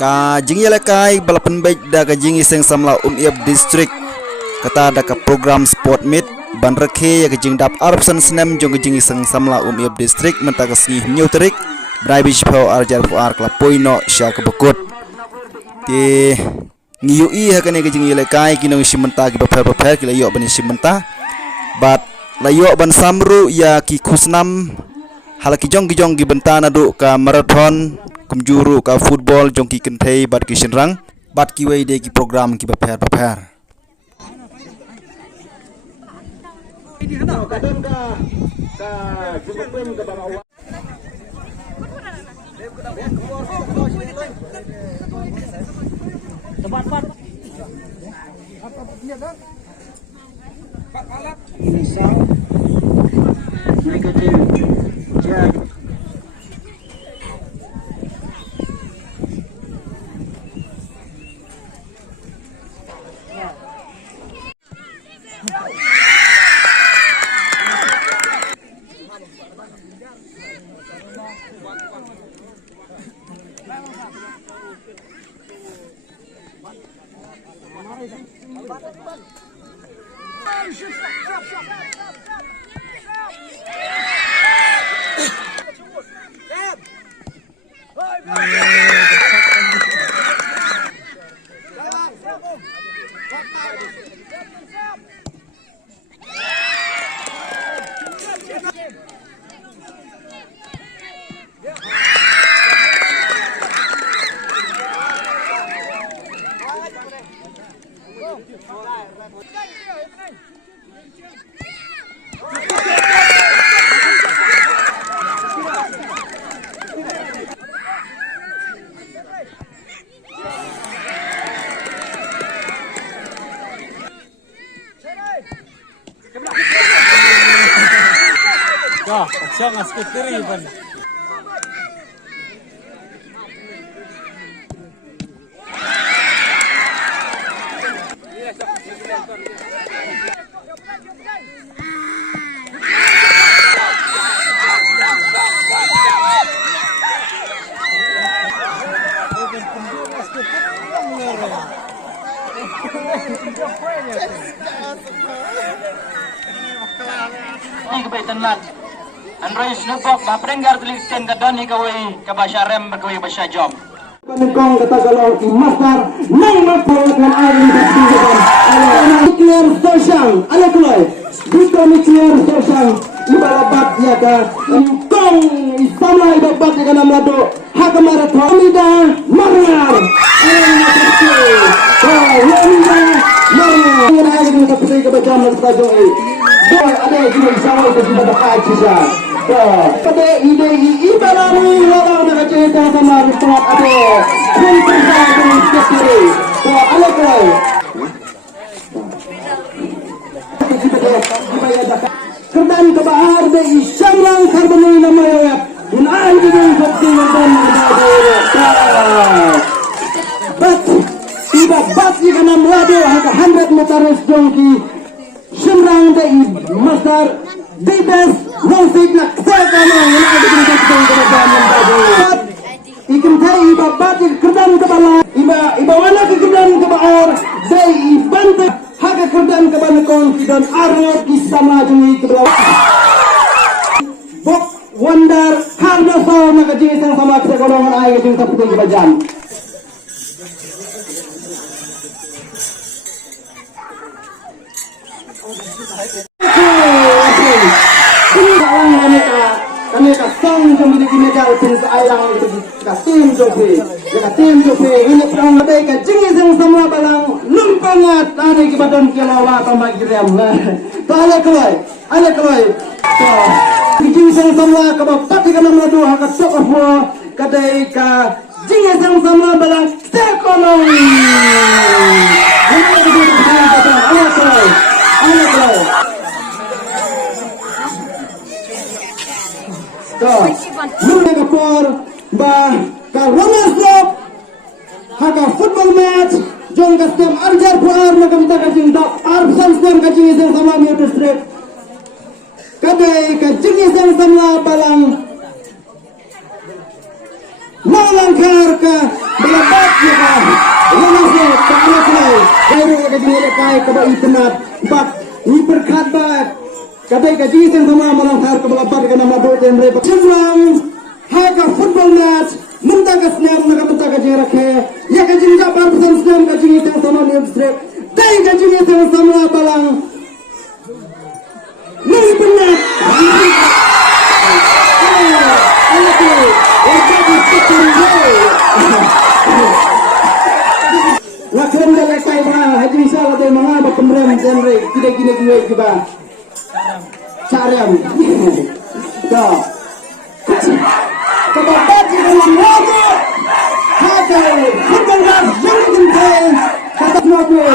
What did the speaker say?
Ka jingi lekai balapan baik da ka jingi seng samla iap district kata da ka program sport meet ban rakhe ya ka jing dap arpsan snem jong ka jingi seng samla iap district menta ka singi nyutrik brai bi chpau arjar fu ar kla poino sha ka bukut ti ngiu I ha ka ne ka jingi lekai kinong simenta ki bapher ki layo ban simenta bat layo ban samru ya ki khusnam halaki jong ki bentana du ka marathon kumjuru ka football jong ki kenthei bat ki sinrang bat ki wei de ki program ki bapher Siya nga skuteri ban. Ini kebetulan lah. Android Snupok bapreng gardelik sten kadon ikawai kabasya rem berkawai basya job. Penekong kata kalau master nang mapolkan air di pinggir. Nuclear station, ala keloi. Bukan nuclear station. Ibalabat ya ka. Kong isama ibabat ya kana mlado. Hakamara thomida marngar. Ada juga sama itu sudah berkaji sah. Pada ide ibarani orang nak cerita sama Ustaz ada kumpulkan dengan sekali. Alek lagi. Kerdan ke bahar de isang karbonai nama ya. Unai dengan bukti dan bat tiba bat jika nama lado haka 100 meter jongki semrang de master the best music nak sekali yang ada di dalam kebenaran tadi. Ikan thai iba batik kerdan ke bawah, iba wana ke kerdan ke bawah, day ibante haga kerdan ke bawah kon arot kisama jui ke bawah. Bok wonder harga so maka jenis yang sama kesekolongan air jeng tapi ke bajan. Kami kasong jom di medal pun ayang itu katim jopi ini perang ada ke jenis yang semua balang lumpangat ada ke badan kelawa atau magriam ale keloi jenis yang semua ke bapak di kanam ladu hak sok afo kadai ke jenis yang semua balang ekonomi ale keloi Luna kapor ba ka Romans Lop haka football match jong ka stem arjar puar makamta ka jing dak arsan stem ka jing isang sama mi district kadai ka jing isang sama balang malangkar ka Kebabat juga. Langsung tarik lagi. Baru kejadian kai kebai penat. Bat ni berkhabat. Kadai kaji yang sama malam har kebabat kena mabuk yang mereka. Semang haga football match. Mentaka snap naga mentaka jerakhe. Ya kaji jabar pesan snap kaji yang sama ni straight. Dai kaji yang sama balang. Ni penat. Lakukan dalam kaitan haji salah dari mana berpemeran genre tidak gini gue juga cariam dah kebabat di dalam lagu hajar football match yang penting kata semua gue